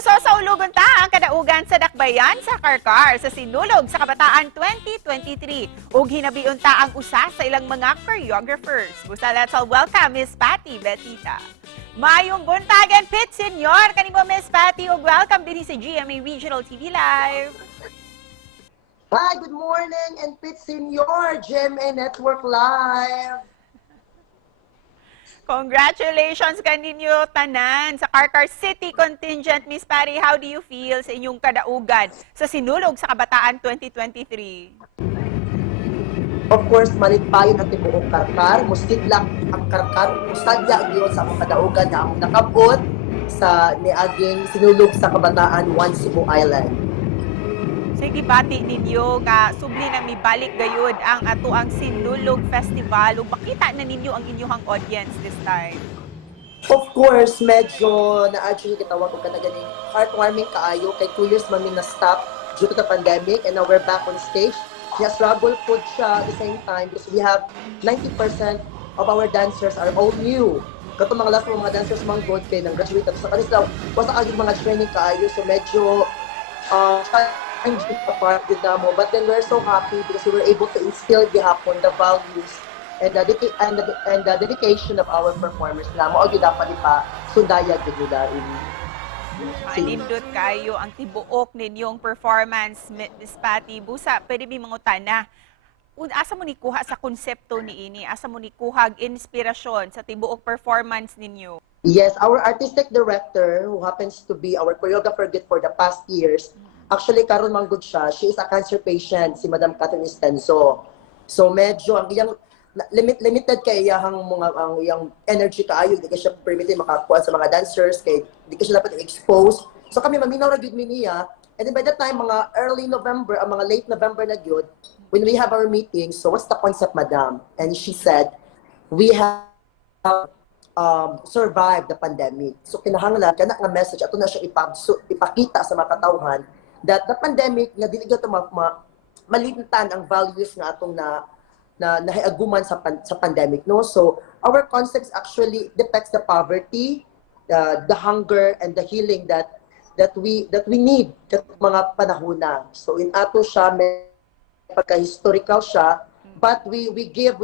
Buso sa ulugon ta ang kadaugan sa dakbayan sa Karkar sa Sinulog sa Kabataan 2023 ug hinabiun ta ang usa sa ilang mga choreographers. Busa, let's all welcome Miss Patty Betita. Mayong buntagan Pit Senior kanimo Miss Patty ug welcome din sa GMA Regional TV Live. Hi, good morning and Pit Senior GMA Network Live. Congratulations kaninyo tanan sa Karkar City Contingent. Miss Patty, how do you feel sa inyong kadaugan sa Sinulog sa Kabataan 2023? Of course, malipayon ang tibuok Karkar. Musidlak ang Karkar. Musadya yun sa akong kadaugan na akong nakabot sa niaging Sinulog sa Kabataan 1 Cebu Island. Sige, bati ninyo nga subli na mibalik gayud ang ato ang Sinulog Festival ug makita na ninyo ang inyong audience this time. Of course, medyo na-actually kitawag ko ka na ganing heartwarming kaayo kay 2 years man na-stop due to the pandemic and now we're back on stage. Kaya struggle po siya at the same time because we have 90% of our dancers are all new. Kato mga last mga dancers mga gold kay nang graduate sa kanila wasa kagid mga training kaayo so medyo I'm just a part with them, but then we're so happy because we were able to instill gihapon the values and the dedication of our performers na mo og dapat pa sundaya gid nila in Nindot kayo ang tibuok ninyong performance, Miss Patty. Busa, pwede mi mangutana. Asa mo ni kuha sa konsepto ni ini? Asa mo ni kuha inspirasyon sa tibuok performance ninyo? Yes, our artistic director who happens to be our choreographer good for the past years. Actually, karon man gud siya. She is a cancer patient, si Madam Catherine Estenso. So medyo ang iyang limited kay iyang mga ang iyang energy kaayo di ka siya permit makakuha sa mga dancers kay di ka siya dapat expose. So kami maminaw ra gyud mi niya. And then by that time mga early November, ang mga late November na gyud, when we have our meeting, so what's the concept, Madam? And she said, we have survived the pandemic. So kinahanglan kana nga message ato na siya ipakita sa mga katawhan that the pandemic nga dili gato malimtan ang values nga atong nahiaguman sa pandemic, no? So our concepts actually depicts the poverty, the hunger and the healing that we need kat mga panahona. So in ato siya may pagka-historical siya, but we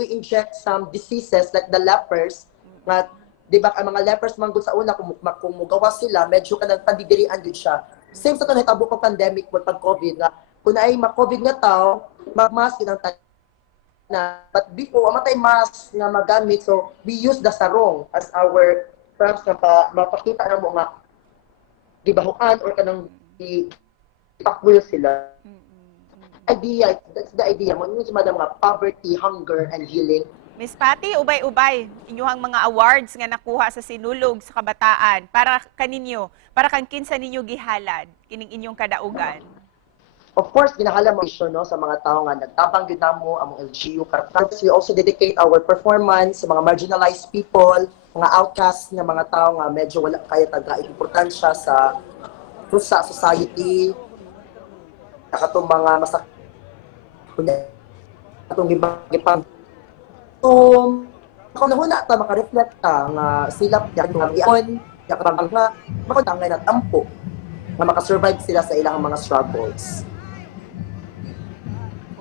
inject some diseases like the lepers nga di ba ang mga lepers man gud sa una kung mugawas sila medyo kanang pandidirian gud siya. Same sa hitabo ko pandemic pag COVID nga kun ay ma-COVID nga tao mag-mask gid ang na but before amatay mask nga magamit so we use the sarong as our perhaps nga mapakita na mo nga gibahuan or kanang ipakwil sila. Idea, that's the idea mo yung madam nga poverty, hunger and healing. Miss Patty, ubay-ubay inyong mga awards nga nakuha sa Sinulog sa Kabataan para kaninyo, para kang kinsa ninyo gihalad kining inyong kadaugan. Of course, ginahala mo no, sa mga tao nga nagtabang gyud namo among LGU Karkar. We also dedicate our performance sa mga marginalized people, mga outcasts nga mga tao nga medyo wala kaya taga-importansya sa society. Nakatong mga masakit atong gipang ako nahuna ta maka-reflect ta nga silap yan nga iyon yakabang nga makutangay na tampo nga makasurvive sila sa ilang mga struggles.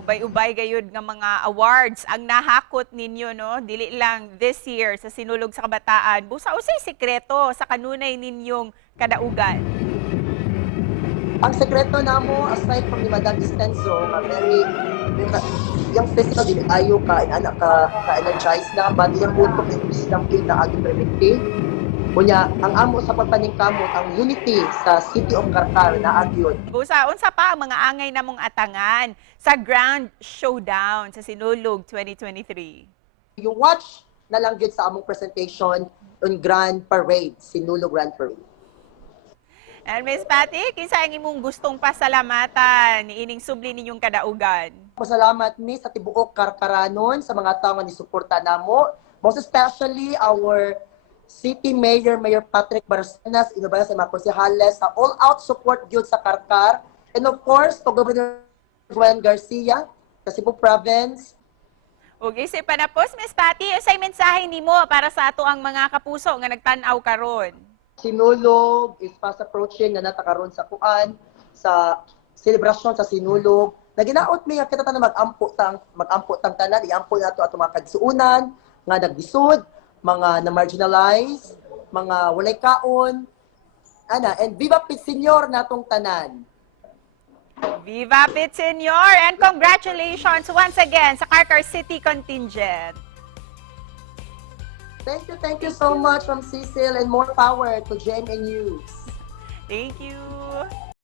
Ubay-ubay gayud nga mga awards ang nahakot ninyo, no? Dili lang this year sa Sinulog sa Kabataan. Busa usay sekreto sa kanunay ninyong kadaugan. Ang sekreto namo aside from ni Madam Estenso nga very yung physical din ayo ka anak ka energize na but yung mood ko lang feel na aging primitive. Kunya ang amo sa pagpaningkamot ang unity sa City of Karkar na agyon. Busa, unsa pa ang mga angay namong atangan sa Grand Showdown sa Sinulog 2023? You watch na lang gyud sa among presentation on Grand Parade, Sinulog Grand Parade. And Miss Patty, kinsa ang imong gustong pasalamatan ni ining subli ninyong kadaugan? Pasalamat mi sa tibuok Karkaranon sa mga tao nga nisuporta namo. Most especially our City Mayor, Mayor Patrick Barcenas, inubaya sa mga konsehales sa all-out support gyud sa Karkar. And of course, to Governor Gwen Garcia, sa Cebu Province. Ug isip pa na po, Miss Patty, usay mensahe nimo para sa ato ang mga kapuso nga nagtan-aw karon. Sinulog is fast approaching na natakaroon sa kuan sa selebrasyon sa Sinulog. Naginaot mi nga kita tanan mag-ampo tang tanan, iampo nato ato mga kagsuunan nga nagdisod, mga na marginalize, mga walay kaon. Ana, and viva Pit Senior natong tanan. Viva Pit Senior! And congratulations once again sa Carcar City Contingent. Thank you so much from Cecil and more power to GMA News. Thank you.